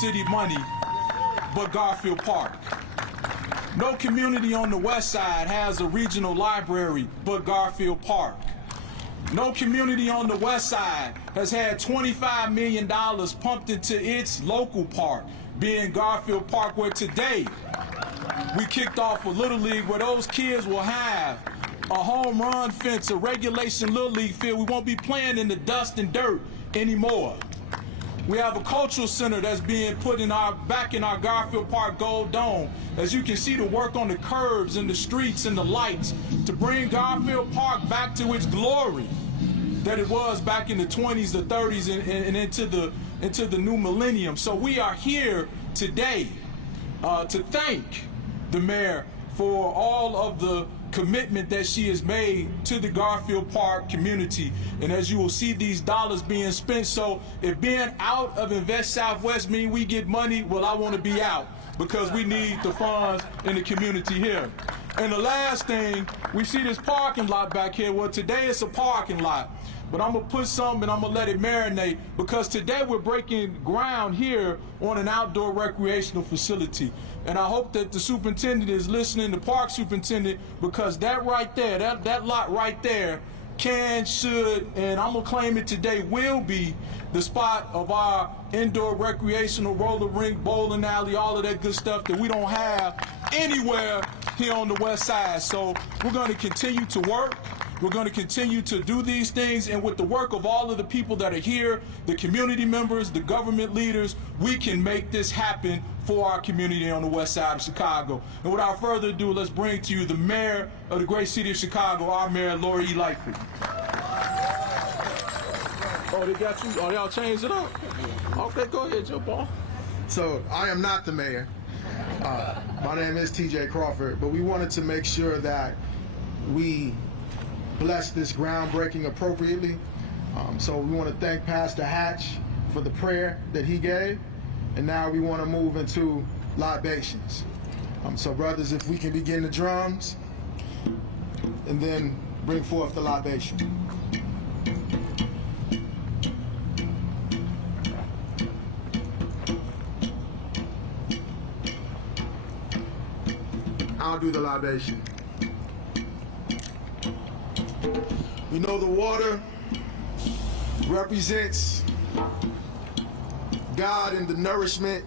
city money but Garfield Park. No community on the west side has a regional library but Garfield Park. No community on the west side has had $25 million pumped into its local park, being Garfield Park, where today we kicked off a Little League where those kids will have a home run fence, a regulation Little League field. We won't be playing in the dust and dirt anymore. We have a cultural center that's being put in back in our Garfield Park Gold Dome. As you can see, the work on the curbs and the streets and the lights to bring Garfield Park back to its glory that it was back in the 20s, the 30s, and into the new millennium. So we are here today to thank the mayor for all of the commitment that she has made to the Garfield Park community. And as you will see, these dollars being spent. So if being out of Invest Southwest mean we get money, well, I want to be out because we need the funds in the community here. And the last thing, we see this parking lot back here. Well, today it's a parking lot, but I'm gonna put some and I'm gonna let it marinate, because today we're breaking ground here on an outdoor recreational facility. And I hope that the superintendent is listening, the park superintendent, because that right there, that lot right there should, and I'm gonna claim it today, will be the spot of our indoor recreational roller rink, bowling alley, all of that good stuff that we don't have anywhere here on the west side. So we're going to continue to work. We're going to continue to do these things, and with the work of all of the people that are here, the community members, the government leaders, we can make this happen for our community on the west side of Chicago. And without further ado, let's bring to you the mayor of the great city of Chicago, our mayor, Lori E. Lightfoot. Oh, they got you? Oh, y'all changed it up? Okay, go ahead, jump on. So, I am not the mayor. My name is TJ Crawford, but we wanted to make sure that we bless this groundbreaking appropriately. So we want to thank Pastor Hatch for the prayer that he gave, and now we want to move into libations. So brothers, if we can begin the drums and then bring forth the libation. I'll do the libation. We know the water represents God and the nourishment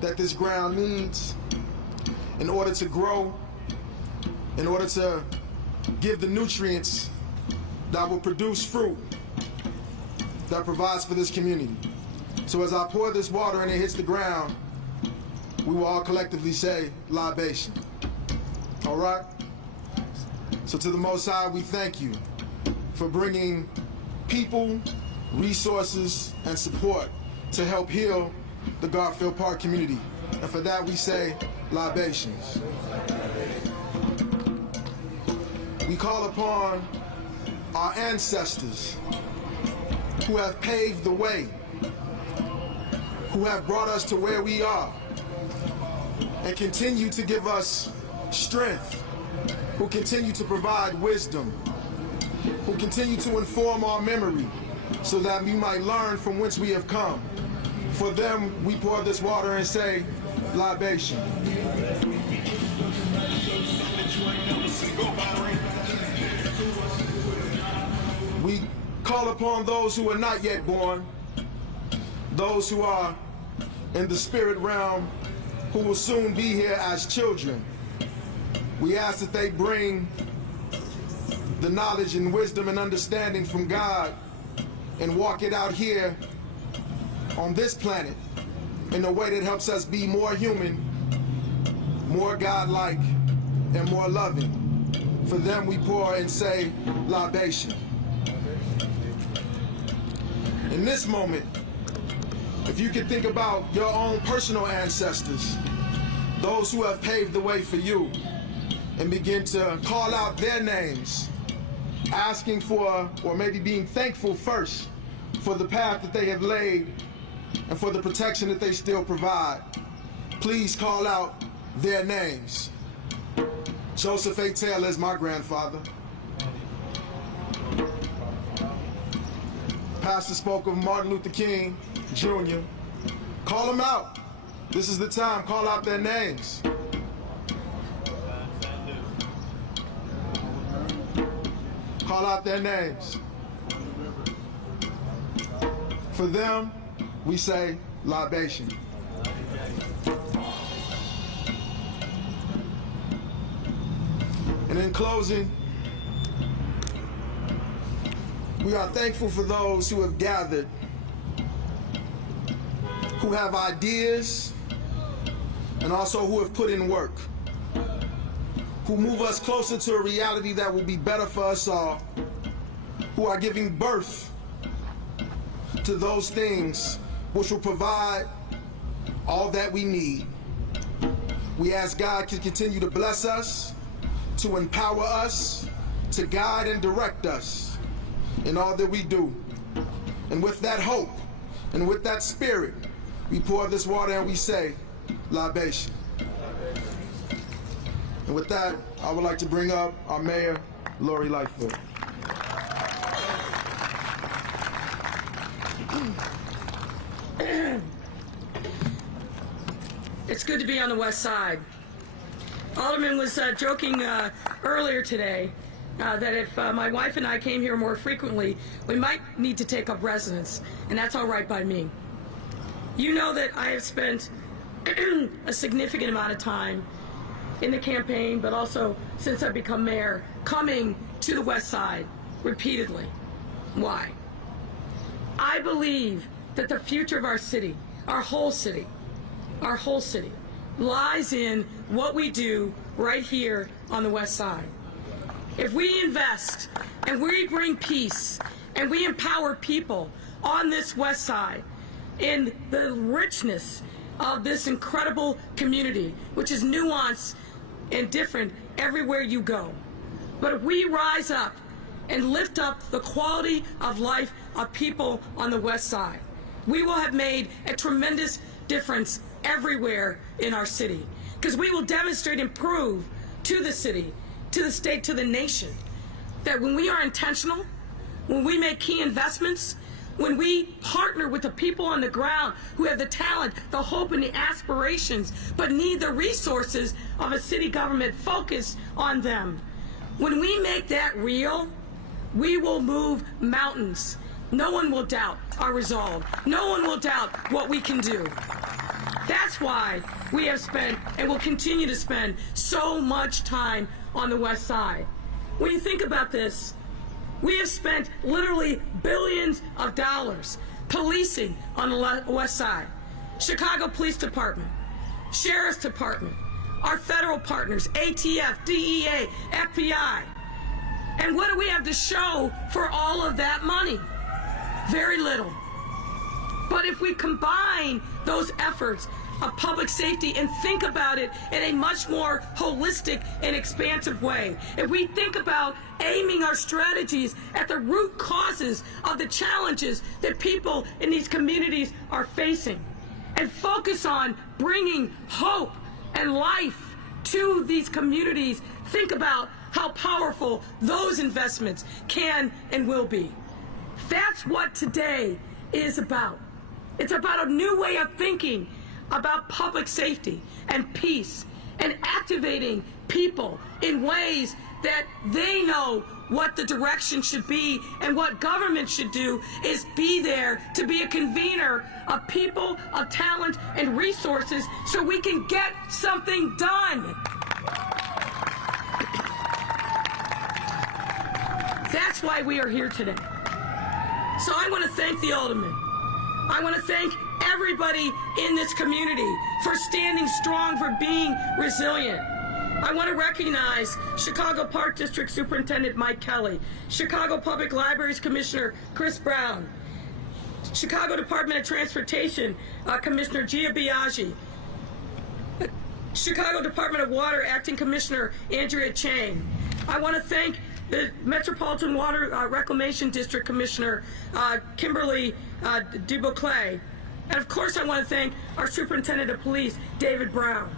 that this ground needs in order to grow, in order to give the nutrients that will produce fruit that provides for this community. So as I pour this water and it hits the ground, we will all collectively say libation. All right? So to the Most High, we thank you for bringing people, resources, and support to help heal the Garfield Park community. And for that we say libations. We call upon our ancestors who have paved the way, who have brought us to where we are, and continue to give us strength, who continue to provide wisdom, who continue to inform our memory so that we might learn from whence we have come. For them, we pour this water and say, libation. We call upon those who are not yet born, those who are in the spirit realm, who will soon be here as children. We ask that they bring the knowledge and wisdom and understanding from God and walk it out here on this planet in a way that helps us be more human, more God-like, and more loving. For them we pour and say libation. In this moment, if you can think about your own personal ancestors, those who have paved the way for you, and begin to call out their names, asking for, or maybe being thankful first for the path that they have laid and for the protection that they still provide. Please call out their names. Joseph A. Taylor is my grandfather. Pastor spoke of Martin Luther King Jr., Call them out. This is the time. Call out their names. Call out their names. For them, we say libation. And in closing, we are thankful for those who have gathered, who have ideas, and also who have put in work, who move us closer to a reality that will be better for us all, who are giving birth to those things which will provide all that we need. We ask God to continue to bless us, to empower us, to guide and direct us in all that we do. And with that hope and with that spirit, we pour this water and we say, libation. And with that, I would like to bring up our mayor, Lori Lightfoot. It's good to be on the west side. Alderman was joking earlier today that if my wife and I came here more frequently, we might need to take up residence, and that's all right by me. You know that I have spent a significant amount of time in the campaign, but also since I've become mayor, coming to the west side repeatedly. Why? I believe that the future of our city, our whole city, lies in what we do right here on the west side. If we invest and we bring peace and we empower people on this west side in the richness of this incredible community, which is nuanced and different everywhere you go. But if we rise up and lift up the quality of life of people on the west side, we will have made a tremendous difference everywhere in our city, because we will demonstrate and prove to the city, to the state, to the nation, that when we are intentional, when we make key investments, when we partner with the people on the ground who have the talent, the hope, and the aspirations, but need the resources of a city government focused on them, when we make that real, we will move mountains. No one will doubt our resolve. No one will doubt what we can do. That's why we have spent and will continue to spend so much time on the west side. When you think about this, we have spent literally billions of dollars policing on the west side. Chicago Police Department, Sheriff's Department, our federal partners, ATF, DEA, FBI. And what do we have to show for all of that money? Very little. But if we combine those efforts of public safety and think about it in a much more holistic and expansive way, if we think about aiming our strategies at the root causes of the challenges that people in these communities are facing, and focus on bringing hope and life to these communities, think about how powerful those investments can and will be. That's what today is about. It's about a new way of thinking about public safety and peace, and activating people in ways that they know what the direction should be, and what government should do is be there to be a convener of people, of talent, and resources so we can get something done. That's why we are here today. So I want to thank the Alderman. I want to thank everybody in this community for standing strong, for being resilient. I want to recognize Chicago Park District Superintendent Mike Kelly, Chicago Public Libraries Commissioner Chris Brown, Chicago Department of Transportation Commissioner Gia Biaggi, Chicago Department of Water Acting Commissioner Andrea Chang. I want to thank the Metropolitan Water Reclamation District Commissioner Kimberly DuBouclet. And of course I want to thank our Superintendent of Police, David Brown.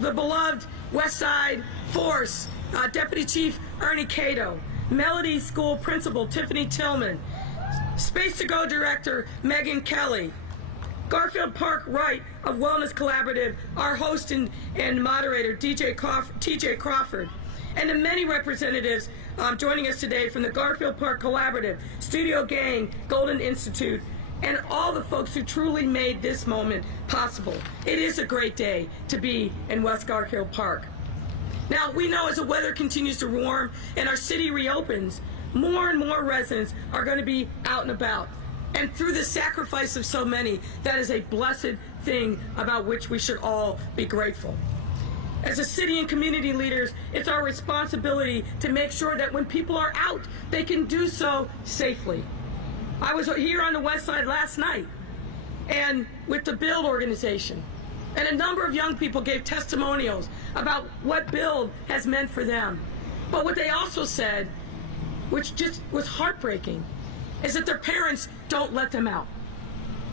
The beloved West Side Force, Deputy Chief Ernie Cato, Melody School Principal Tiffany Tillman, Space to Go Director Megan Kelly, Garfield Park Right of Wellness Collaborative, our host and moderator, TJ Crawford, and the many representatives joining us today from the Garfield Park Collaborative, Studio Gang, Golden Institute, and all the folks who truly made this moment possible. It is a great day to be in West Garfield Park. Now, we know as the weather continues to warm and our city reopens, more and more residents are going to be out and about. And through the sacrifice of so many, that is a blessed thing about which we should all be grateful. As a city and community leaders, it's our responsibility to make sure that when people are out, they can do so safely. I was here on the West Side last night and with the BUILD organization, and a number of young people gave testimonials about what BUILD has meant for them. But what they also said, which just was heartbreaking, is that their parents don't let them out.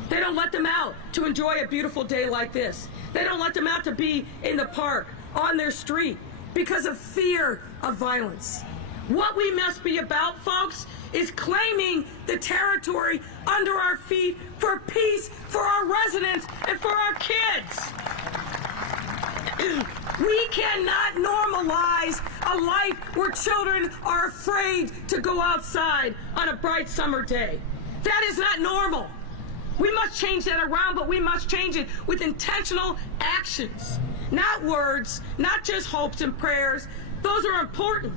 They don't let them out to enjoy a beautiful day like this. They don't let them out to be in the park, on their street, because of fear of violence. What we must be about, folks, is claiming the territory under our feet for peace for our residents and for our kids. We cannot normalize a life where children are afraid to go outside on a bright summer day. That is not normal. We must change that around, but we must change it with intentional actions. Not words, not just hopes and prayers. Those are important.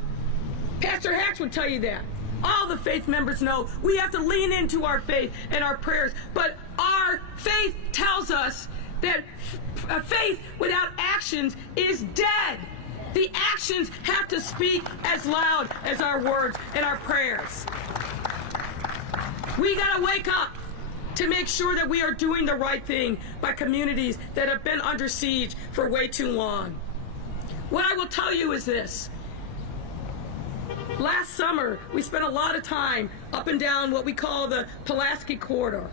Pastor Hatch would tell you that. All the faith members know we have to lean into our faith and our prayers, but our faith tells us that faith without actions is dead. The actions have to speak as loud as our words and our prayers. We gotta wake up to make sure that we are doing the right thing by communities that have been under siege for way too long. What I will tell you is this. Last summer, we spent a lot of time up and down what we call the Pulaski Corridor,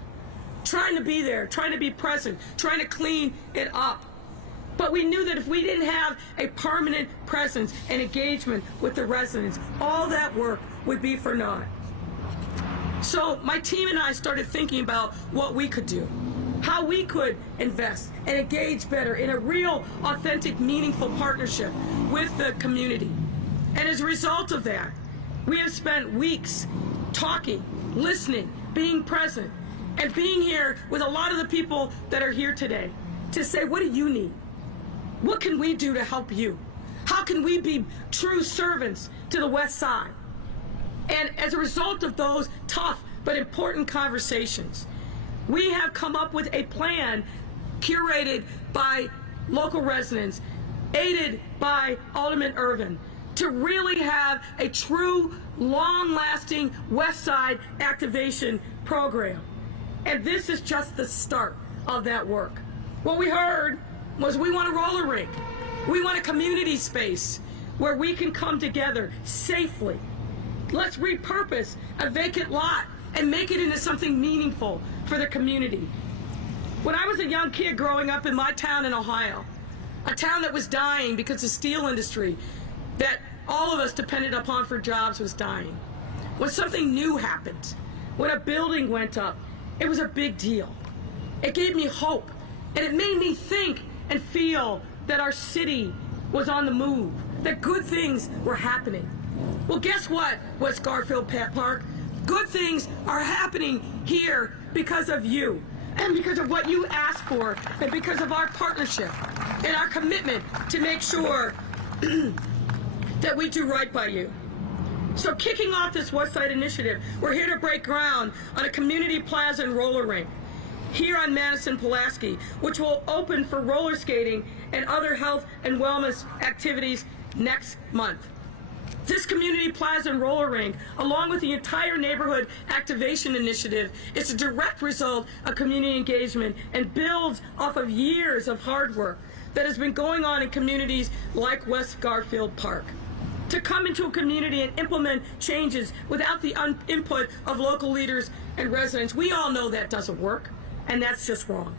trying to be there, trying to be present, trying to clean it up. But we knew that if we didn't have a permanent presence and engagement with the residents, all that work would be for naught. So my team and I started thinking about what we could do, how we could invest and engage better in a real, authentic, meaningful partnership with the community. And as a result of that, we have spent weeks talking, listening, being present, and being here with a lot of the people that are here today to say, what do you need? What can we do to help you? How can we be true servants to the West Side? And as a result of those tough but important conversations, we have come up with a plan curated by local residents, aided by Alderman Irvin, to really have a true, long-lasting West Side activation program. And this is just the start of that work. What we heard was we want a roller rink. We want a community space where we can come together safely. Let's repurpose a vacant lot and make it into something meaningful for the community. When I was a young kid growing up in my town in Ohio, a town that was dying because the steel industry that all of us depended upon for jobs was dying. When something new happened, when a building went up, it was a big deal. It gave me hope, and it made me think and feel that our city was on the move, that good things were happening. Well, guess what, West Garfield Park? Good things are happening here because of you, and because of what you asked for, and because of our partnership and our commitment to make sure that we do right by you. So kicking off this West Side Initiative, we're here to break ground on a Community Plaza and roller rink here on Madison Pulaski, which will open for roller skating and other health and wellness activities next month. This Community Plaza and roller rink, along with the entire neighborhood activation initiative, is a direct result of community engagement and builds off of years of hard work that has been going on in communities like West Garfield Park. To come into a community and implement changes without the input of local leaders and residents, we all know that doesn't work, and that's just wrong.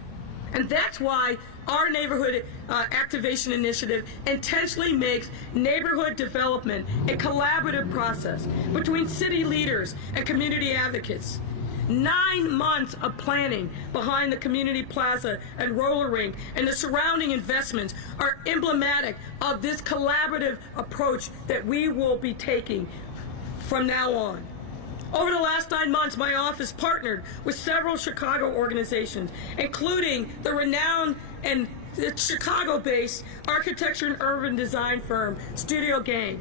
And that's why our neighborhood activation initiative intentionally makes neighborhood development a collaborative process between city leaders and community advocates. 9 months of planning behind the Community Plaza and roller rink and the surrounding investments are emblematic of this collaborative approach that we will be taking from now on. Over the last 9 months, my office partnered with several Chicago organizations, including the renowned and the Chicago-based architecture and urban design firm Studio Gang.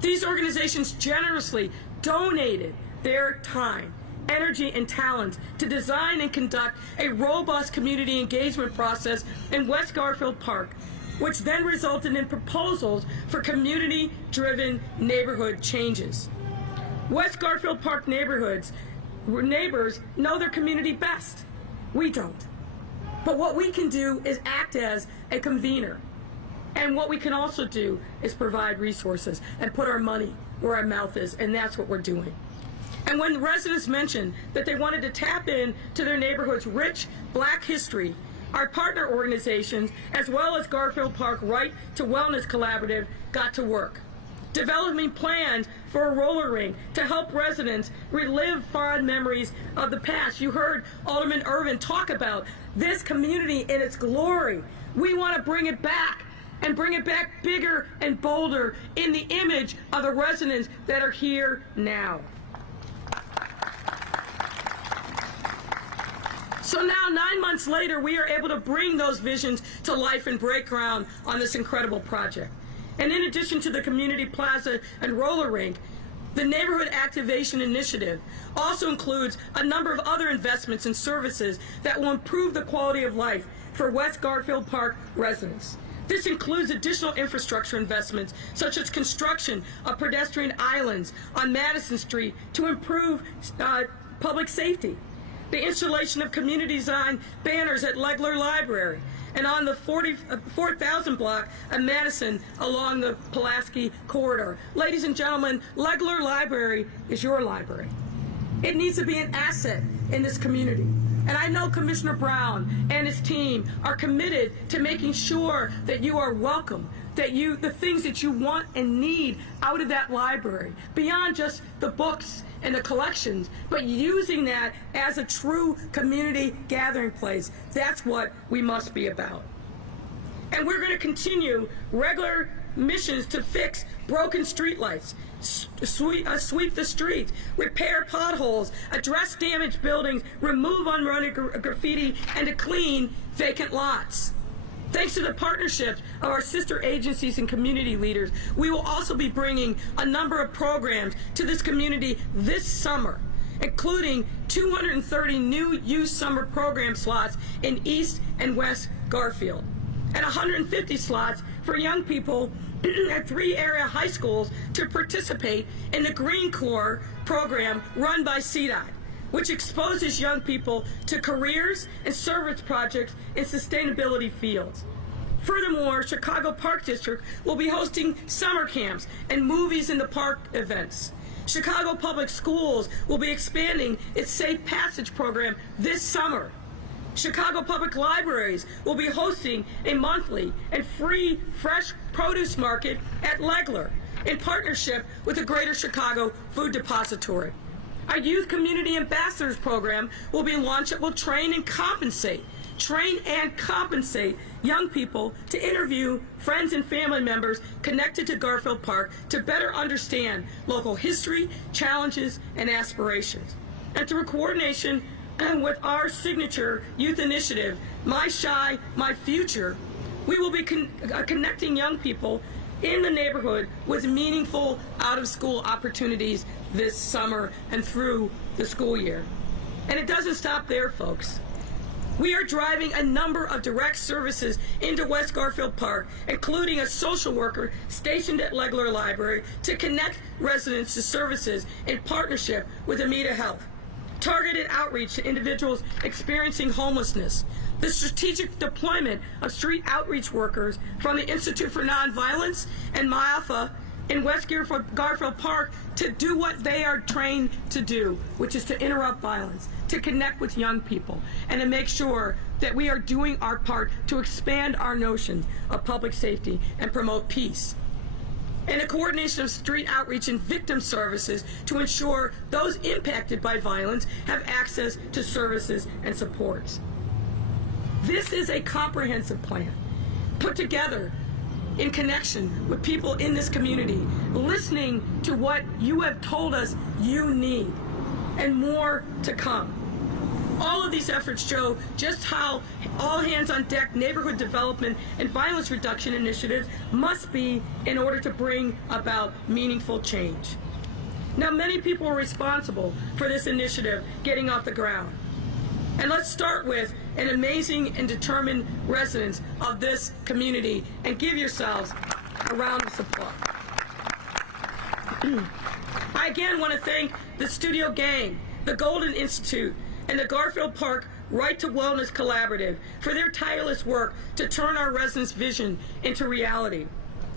These organizations generously donated their time, energy, and talent to design and conduct a robust community engagement process in West Garfield Park, which then resulted in proposals for community-driven neighborhood changes. West Garfield Park neighbors know their community best. We don't. But what we can do is act as a convener. And what we can also do is provide resources and put our money where our mouth is, and that's what we're doing. And when residents mentioned that they wanted to tap into their neighborhood's rich Black history, our partner organizations, as well as Garfield Park Right to Wellness Collaborative, got to work, developing plans for a roller rink to help residents relive fond memories of the past. You heard Alderman Irvin talk about this community in its glory. We want to bring it back, and bring it back bigger and bolder in the image of the residents that are here now. So now, 9 months later, we are able to bring those visions to life and break ground on this incredible project. And in addition to the Community Plaza and roller rink, the Neighborhood Activation Initiative also includes a number of other investments and services that will improve the quality of life for West Garfield Park residents. This includes additional infrastructure investments, such as construction of pedestrian islands on Madison Street to improve public safety, the installation of community design banners at Legler Library, and on the 4,000 block of Madison along the Pulaski corridor. Ladies and gentlemen, Legler Library is your library. It needs to be an asset in this community. And I know Commissioner Brown and his team are committed to making sure that you are welcome, that the things that you want and need out of that library, beyond just the books and the collections, but using that as a true community gathering place. That's what we must be about. And we're going to continue regular missions to fix broken streetlights, sweep the streets, repair potholes, address damaged buildings, remove unwanted graffiti, and to clean vacant lots. Thanks to the partnership of our sister agencies and community leaders, we will also be bringing a number of programs to this community this summer, including 230 new youth summer program slots in East and West Garfield, and 150 slots for young people at 3 area high schools to participate in the Green Corps program run by CDOT, which exposes young people to careers and service projects in sustainability fields. Furthermore, Chicago Park District will be hosting summer camps and movies in the park events. Chicago Public Schools will be expanding its Safe Passage program this summer. Chicago Public Libraries will be hosting a monthly and free fresh produce market at Legler in partnership with the Greater Chicago Food Depository. Our Youth Community Ambassadors program will be launched that will train and compensate young people to interview friends and family members connected to Garfield Park to better understand local history, challenges, and aspirations. And through coordination with our signature youth initiative, My Shy, My Future, we will be connecting young people in the neighborhood with meaningful out-of-school opportunities this summer and through the school year. And it doesn't stop there, folks. We are driving a number of direct services into West Garfield Park, including a social worker stationed at Legler Library to connect residents to services in partnership with Amita Health. Targeted outreach to individuals experiencing homelessness, the strategic deployment of street outreach workers from the Institute for Nonviolence and MIAFA in West Garfield Park to do what they are trained to do, which is to interrupt violence, to connect with young people, and to make sure that we are doing our part to expand our notions of public safety and promote peace. and a coordination of street outreach and victim services to ensure those impacted by violence have access to services and supports. This is a comprehensive plan put together in connection with people in this community, listening to what you have told us you need, and more to come. All of these efforts show just how all hands on deck neighborhood development and violence reduction initiatives must be in order to bring about meaningful change. Now, many people are responsible for this initiative getting off the ground. And let's start with an amazing and determined residents of this community, and give yourselves a round of applause. I again want to thank the Studio Gang, the Golden Institute, and the Garfield Park Right to Wellness Collaborative for their tireless work to turn our residents' vision into reality.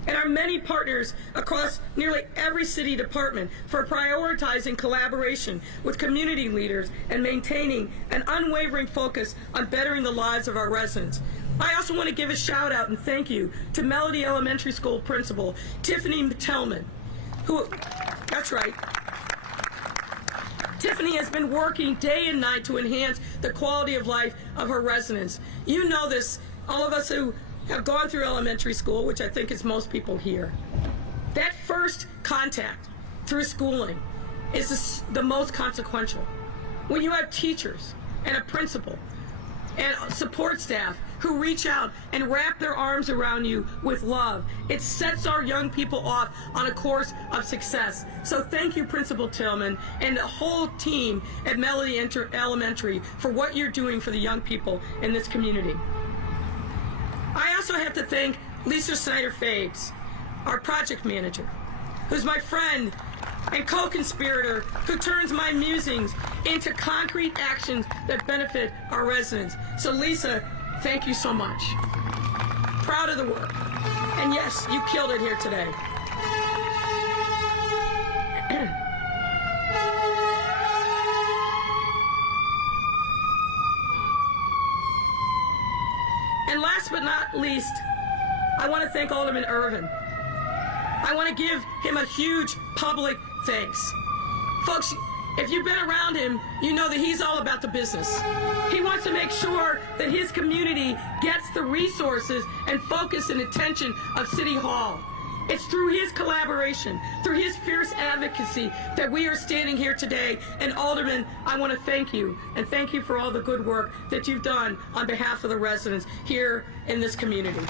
And our many partners across nearly every city department for prioritizing collaboration with community leaders and maintaining an unwavering focus on bettering the lives of our residents. I also want to give a shout out and thank you to Melody Elementary School Principal Tiffany Tillman, who, that's right, Tiffany has been working day and night to enhance the quality of life of her residents. You know this, all of us who have gone through elementary school, which I think is most people here. That first contact through schooling is the most consequential. When you have teachers and a principal and support staff who reach out and wrap their arms around you with love, it sets our young people off on a course of success. So thank you, Principal Tillman, and the whole team at Melody Elementary for what you're doing for the young people in this community. I also have to thank Lisa Snyder-Fabes, our project manager, who's my friend and co-conspirator who turns my musings into concrete actions that benefit our residents. So Lisa, thank you so much. Proud of the work. And yes, you killed it here today. And last but not least, I want to thank Alderman Irvin. I want to give him a huge public thanks. Folks, if you've been around him, you know that he's all about the business. He wants to make sure that his community gets the resources and focus and attention of City Hall. It's through his collaboration, through his fierce advocacy that we are standing here today. And Alderman, I want to thank you, and thank you for all the good work that you've done on behalf of the residents here in this community.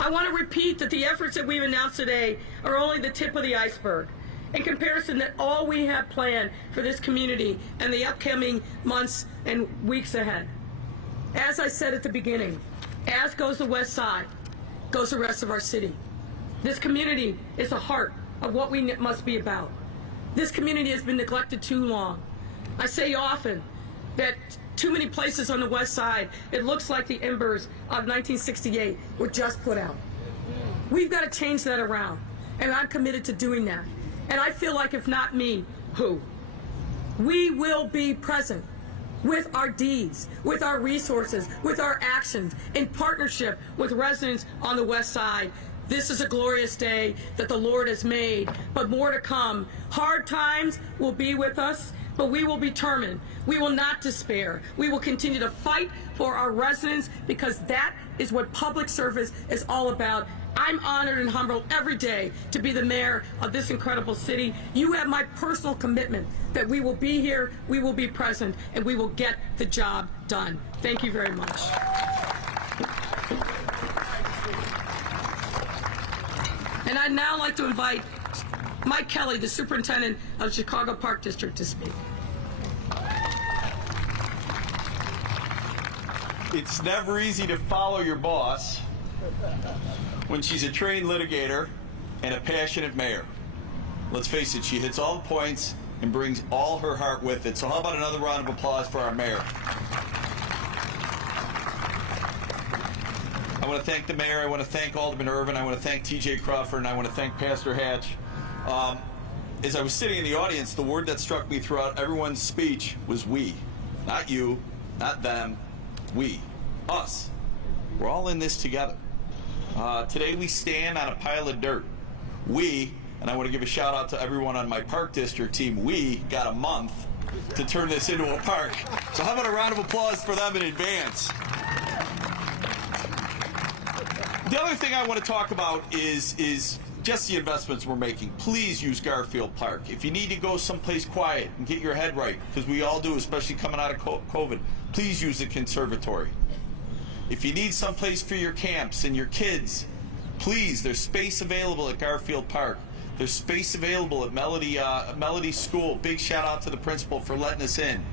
I want to repeat that the efforts that we've announced today are only the tip of the iceberg in comparison to all we have planned for this community and the upcoming months and weeks ahead. As I said at the beginning, as goes the West Side, goes the rest of our city. This community is the heart of what we must be about. This community has been neglected too long. I say often that too many places on the West Side, it looks like the embers of 1968 were just put out. We've got to change that around, and I'm committed to doing that. And I feel like if not me, who? We will be present with our deeds, with our resources, with our actions, in partnership with residents on the West Side. This is a glorious day that the Lord has made, but more to come. Hard times will be with us, but we will be determined. We will not despair. We will continue to fight for our residents because that is what public service is all about. I'm honored and humbled every day to be the mayor of this incredible city. You have my personal commitment that we will be here, we will be present, and we will get the job done. Thank you very much. And I'd now like to invite Mike Kelly, the superintendent of Chicago Park District, to speak. It's never easy to follow your boss when she's a trained litigator and a passionate mayor. Let's face it, she hits all the points and brings all her heart with it. So how about another round of applause for our mayor? I want to thank the mayor, I want to thank Alderman Irvin, I want to thank TJ Crawford, and I want to thank Pastor Hatch. As I was sitting in the audience, the word that struck me throughout everyone's speech was we. Not you, not them, we, us. We're all in this together. Today we stand on a pile of dirt. And I want to give a shout out to everyone on my park district team, we got a month to turn this into a park. So how about a round of applause for them in advance? The other thing I want to talk about is just the investments we're making. Please use Garfield Park. If you need to go someplace quiet and get your head right, because we all do, especially coming out of COVID, please use the conservatory. If you need someplace for your camps and your kids, please, there's space available at Garfield Park. There's space available at Melody School. Big shout out to the principal for letting us in.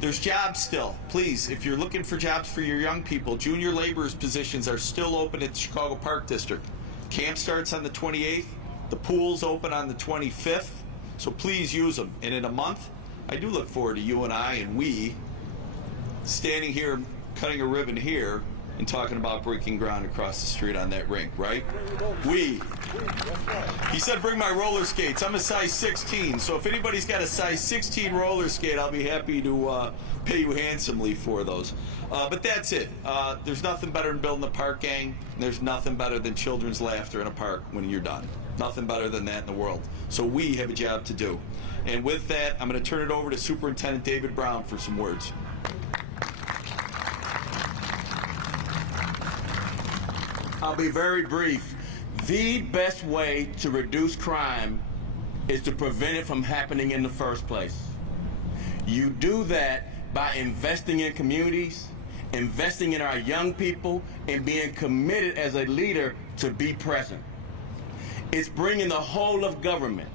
There's jobs still. Please, if you're looking for jobs for your young people, junior laborers positions are still open at the Chicago Park District. Camp starts on the 28th. The pool's open on the 25th. So please use them. And in a month, I do look forward to you and I and we standing here, cutting a ribbon here, and talking about breaking ground across the street on that rink, right? He said bring my roller skates. I'm a size 16, so if anybody's got a size 16 roller skate, I'll be happy to pay you handsomely for those. But that's it. There's nothing better than building a park, gang. And there's nothing better than children's laughter in a park when you're done. Nothing better than that in the world. So we have a job to do. And with that, I'm going to turn it over to Superintendent David Brown for some words. I'll be very brief. The best way to reduce crime is to prevent it from happening in the first place. You do that by investing in communities, investing in our young people, and being committed as a leader to be present. It's bringing the whole of government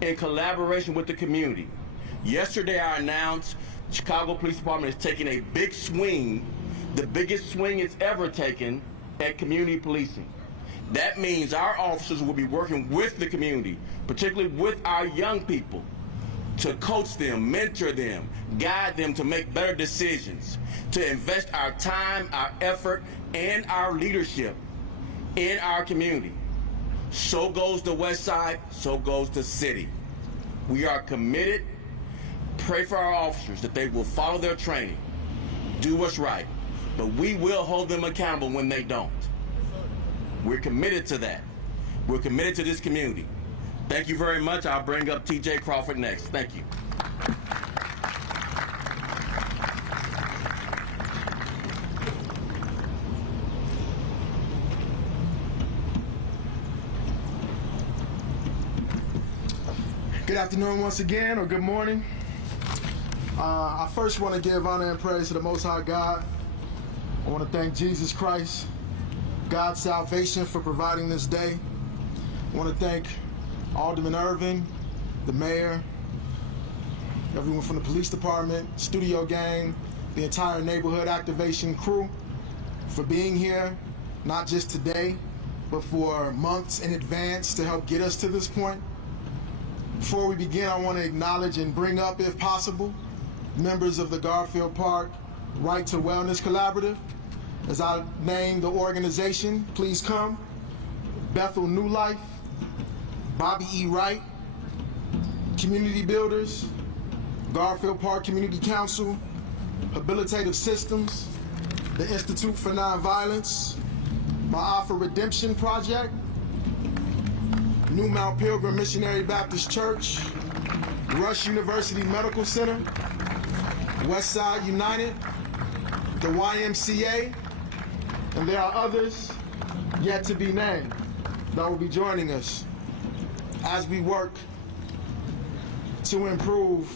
in collaboration with the community. Yesterday I announced Chicago Police Department is taking a big swing, the biggest swing it's ever taken at community policing. That means our officers will be working with the community, particularly with our young people, to coach them, mentor them, guide them to make better decisions, to invest our time, our effort, and our leadership in our community. So goes the West Side, so goes the city. We are committed. Pray for our officers that they will follow their training, do what's right, but we will hold them accountable when they don't. We're committed to that. We're committed to this community. Thank you very much. I'll bring up T.J. Crawford next. Thank you. Good afternoon once again, or good morning. I first want to give honor and praise to the Most High God. I want to thank Jesus Christ, God's salvation, for providing this day. I want to thank Alderman Irvin, the mayor, everyone from the police department, studio gang, the entire neighborhood activation crew for being here, not just today, but for months in advance to help get us to this point. Before we begin, I want to acknowledge and bring up, if possible, members of the Garfield Park Right to Wellness Collaborative. As I name the organization, please come. Bethel New Life, Bobby E. Wright, Community Builders, Garfield Park Community Council, Habilitative Systems, the Institute for Nonviolence, Ma'afa Redemption Project, New Mount Pilgrim Missionary Baptist Church, Rush University Medical Center, Westside United, the YMCA, and there are others yet to be named that will be joining us as we work to improve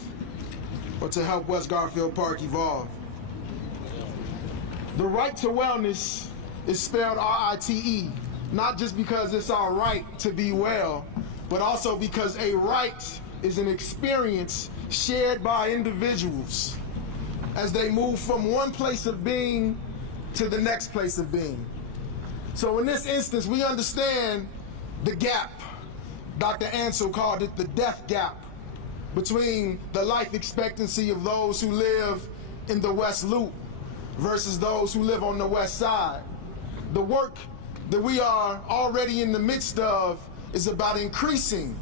or to help West Garfield Park evolve. The right to wellness is spelled R-I-T-E, not just because it's our right to be well, but also because a right is an experience shared by individuals as they move from one place of being to the next place of being. So in this instance, we understand the gap. Dr. Ansel called it the death gap between the life expectancy of those who live in the West Loop versus those who live on the West Side. The work that we are already in the midst of is about increasing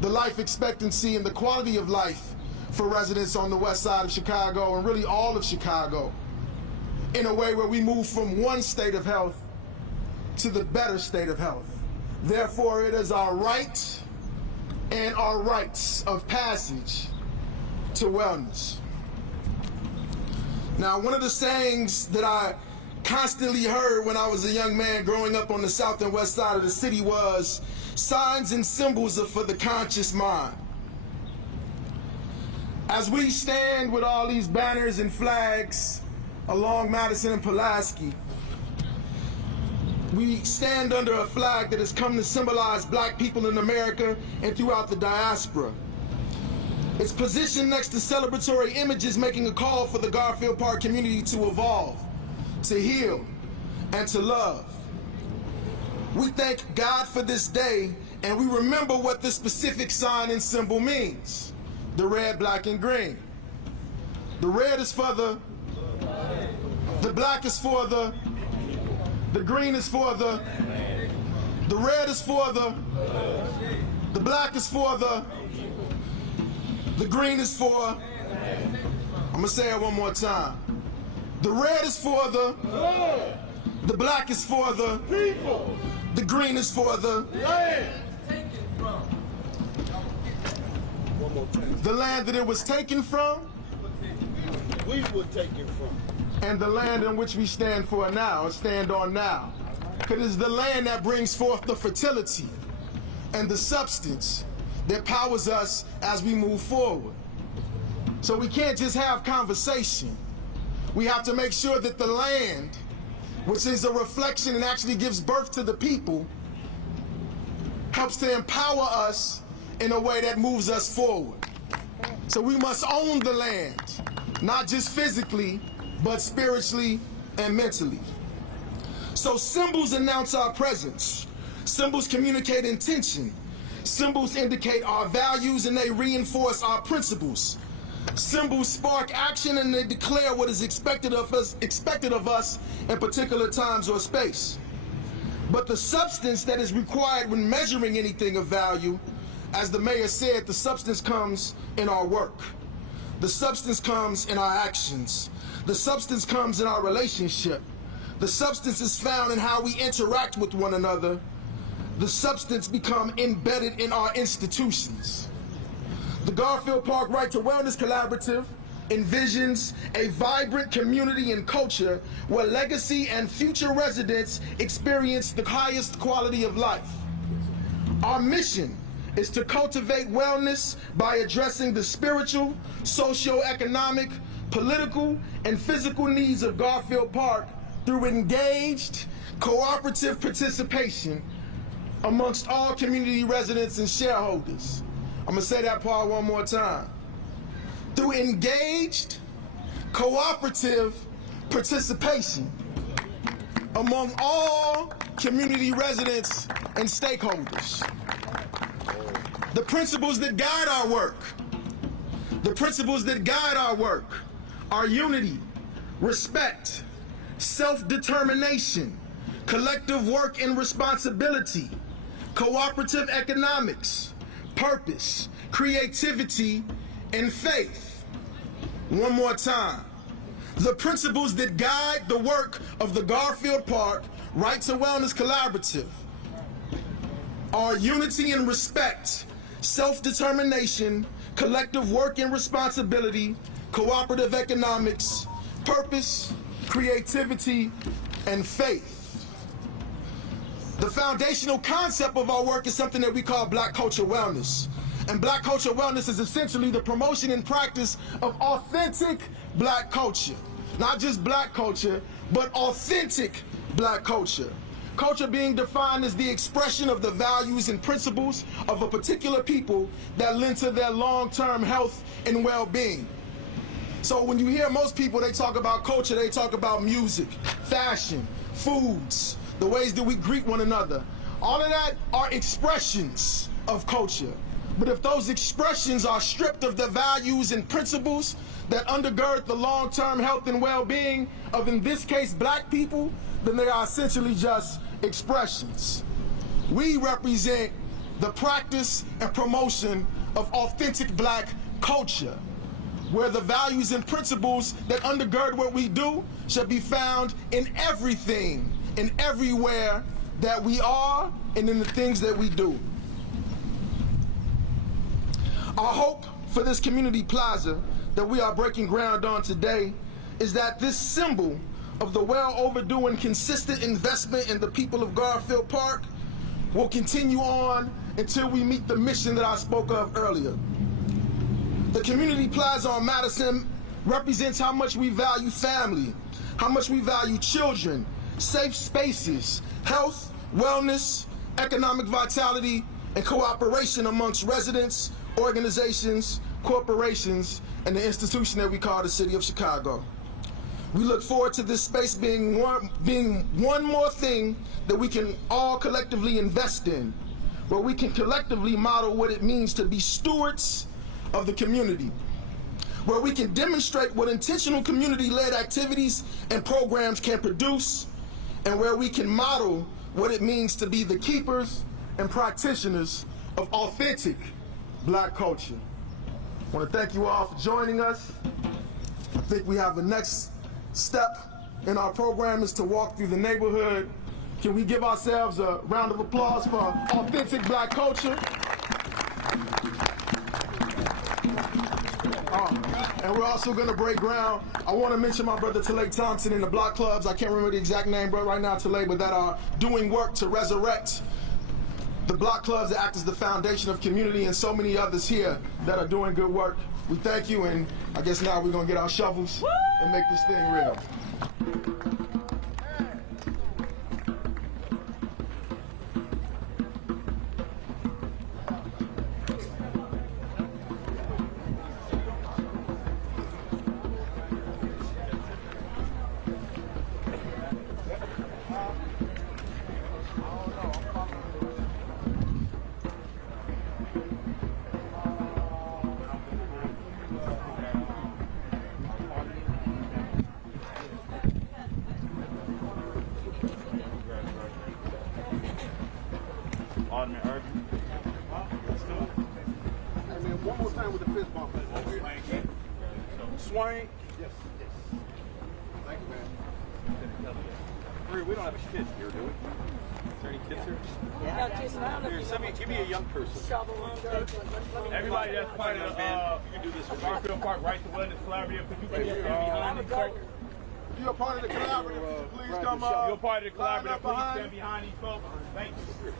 the life expectancy and the quality of life for residents on the West Side of Chicago and really all of Chicago. in a way where we move from one state of health to the better state of health. Therefore, it is our right and our rites of passage to wellness. Now, one of the sayings that I constantly heard when I was a young man growing up on the south and west side of the city was, signs and symbols are for the conscious mind. As we stand with all these banners and flags along Madison and Pulaski, we stand under a flag that has come to symbolize black people in America and throughout the diaspora. It's positioned next to celebratory images making a call for the Garfield Park community to evolve, to heal, and to love. We thank God for this day, and we remember what this specific sign and symbol means. The red, black, and green. The red is for the black is for the green is for the red is for the black is for the green is for, I'm gonna say it one more time. The red is for the black is for the people, the green is for the land. The land that it was taken from, we were taken from. And the land in which we stand for now, stand on now. Because it's the land that brings forth the fertility and the substance that powers us as we move forward. So we can't just have conversation. We have to make sure that the land, which is a reflection and actually gives birth to the people, helps to empower us in a way that moves us forward. So we must own the land, not just physically, but spiritually and mentally. So symbols announce our presence. Symbols communicate intention. Symbols indicate our values and they reinforce our principles. Symbols spark action and they declare what is expected of us in particular times or space. But the substance that is required when measuring anything of value, as the mayor said, the substance comes in our work. The substance comes in our actions. The substance comes in our relationship. The substance is found in how we interact with one another. The substance becomes embedded in our institutions. The Garfield Park Right to Wellness Collaborative envisions a vibrant community and culture where legacy and future residents experience the highest quality of life. Our mission is to cultivate wellness by addressing the spiritual, socio-economic, political, and physical needs of Garfield Park through engaged, cooperative participation amongst all community residents and shareholders. I'm gonna say that part one more time. Through engaged, cooperative participation among all community residents and stakeholders. The principles that guide our work, are unity, respect, self-determination, collective work and responsibility, cooperative economics, purpose, creativity, and faith. One more time. The principles that guide the work of the Garfield Park Right to Wellness Collaborative are unity and respect, self-determination, collective work and responsibility, cooperative economics, purpose, creativity, and faith. The foundational concept of our work is something that we call Black Culture Wellness. And Black Culture Wellness is essentially the promotion and practice of authentic Black culture. Not just Black culture, but authentic Black culture. Culture being defined as the expression of the values and principles of a particular people that lend to their long-term health and well-being. So when you hear most people, they talk about culture, they talk about music, fashion, foods, the ways that we greet one another. All of that are expressions of culture. But if those expressions are stripped of the values and principles that undergird the long-term health and well-being of, in this case, Black people, then they are essentially just expressions. We represent the practice and promotion of authentic Black culture. where the values and principles that undergird what we do shall be found in everything and everywhere that we are and in the things that we do. Our hope for this community plaza that we are breaking ground on today is that this symbol of the well overdue and consistent investment in the people of Garfield Park will continue on until we meet the mission that I spoke of earlier. The Community Plaza on Madison represents how much we value family, how much we value children, safe spaces, health, wellness, economic vitality, and cooperation amongst residents, organizations, corporations, and the institution that we call the City of Chicago. We look forward to this space being one more thing that we can all collectively invest in, where we can collectively model what it means to be stewards of the community, where we can demonstrate what intentional community-led activities and programs can produce, and where we can model what it means to be the keepers and practitioners of authentic Black culture. I want to thank you all for joining us. I think we have the next step in our program is to walk through the neighborhood. Can we give ourselves a round of applause for authentic Black culture? And we're also going to break ground. I want to mention my brother Talay Thompson in the block clubs. I can't remember the exact name right now, Talay, but that are doing work to resurrect the block clubs that act as the foundation of community, and so many others here that are doing good work. We thank you, and I guess now we're going to get our shovels and make this thing real. Swing. Yes. Thank you, man. We don't have a kid here, do we? Is there any kids here? Yeah. Here, give me a young person. Everybody that's part of you can do this with Garfield Park, right to wellness collaborative. Could you please stand behind these folks? If you're a part of the collaborative, please come up. If you're a part of the collaborative, please stand behind these folks. Thank you.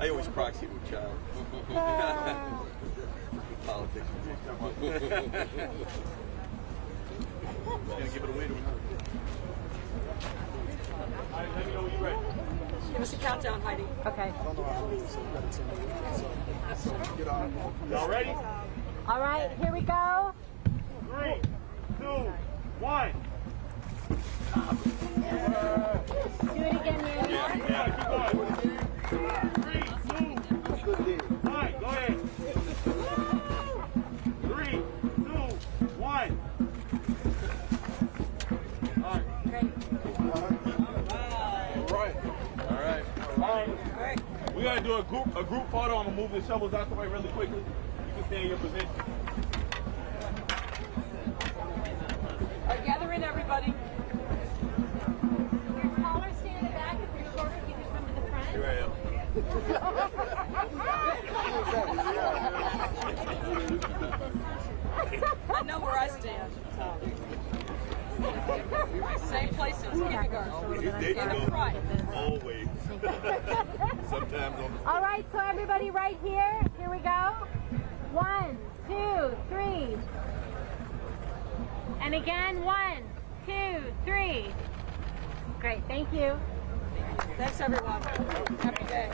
I always proxy with child. Politics. Gonna give it away to him. All right, let me know when you're ready. Give us a countdown, Heidi. Okay. Y'all ready? All right, here we go. 3, 2, 1. Do it again, Mary. Yeah, keep going. 3, 2, 1. Go ahead. 3, 2, 1. All right. All right. We gotta do a group photo. I'm gonna move the shovels out the way really quickly. You can stay in your position. All right, gather in, everybody. Your callers stay in the back. If you're shorter, you can come to the front. Here I am. I know where I stand. Same place as kindergarten. In the front. Always. Sometimes on the All right, so everybody right here. Here we go. 1, 2, 3. And again, 1, 2, 3. Great, thank you. Thanks, everyone. Happy day.